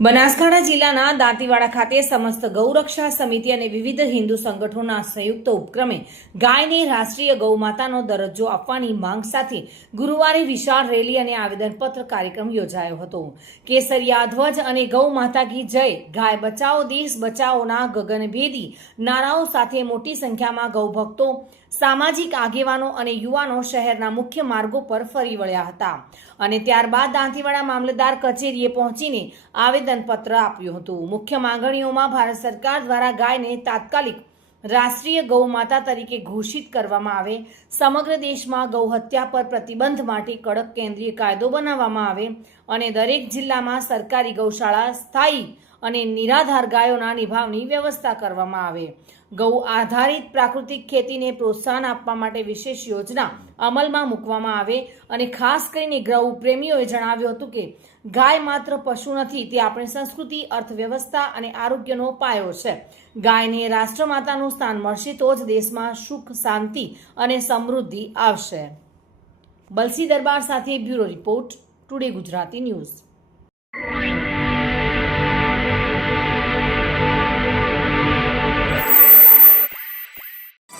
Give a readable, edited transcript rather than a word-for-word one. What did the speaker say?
બનાસકાંઠા જિલ્લાના દાંતીવાડા ખાતે સમસ્ત ગૌરક્ષા સમિતિ અને વિવિધ હિન્દુ સંગઠનોના સંયુક્ત ઉપક્રમે ગાયને રાષ્ટ્રીય ગૌમાતાનો દરજ્જો આપવાની માંગ સાથે ગુરુવારે વિશાળ રેલી અને આવેદનપત્ર કાર્યક્રમ યોજાયો હતો। કેસરિયા ધ્વજ અને ગૌ માતા કી જય, ગાય બચાવો દેશ બચાવોના ગગનભેદી નારાઓ સાથે મોટી સંખ્યામાં ગૌભક્તો, સામાજિક આગેવાનો અને યુવાનો શહેરના મુખ્ય માર્ગો પર ફરી વળ્યા હતા અને ત્યારબાદ દાંતીવાડા મામલતદાર કચેરીએ પહોંચીને આવેદનપત્ર આપ્યું હતું। મુખ્ય માંગણીઓમાં ભારત સરકાર દ્વારા ગાયને તાત્કાલિક રાષ્ટ્રીય ગૌમાતા તરીકે ઘોષિત કરવામાં આવે, સમગ્ર દેશમાં ગૌહત્યા પર પ્રતિબંધ માટે કડક કેન્દ્રીય કાયદો બનાવવામાં આવે અને દરેક જિલ્લામાં સરકારી ગૌશાળા સ્થાયી અને નિરાધાર ગાયોના નિભાવની વ્યવસ્થા કરવામાં આવે। ગૌ આધારિત પ્રાકૃતિક ખેતીને પ્રોત્સાહન આપવા માટે વિશેષ યોજના અમલમાં મૂકવામાં આવે અને ખાસ કરીને ગૌ પ્રેમીઓએ જણાવ્યું હતું કે ગાય માત્ર પશુ નથી, તે આપણી સંસ્કૃતિ, અર્થવ્યવસ્થા અને આરોગ્યનો પાયો છે। ગાયને રાષ્ટ્રમાતાનું સ્થાન મળશે તો જ દેશમાં સુખ, શાંતિ અને સમૃદ્ધિ આવશે। બલસી દરબાર સાથે bureau report, today Gujarati news.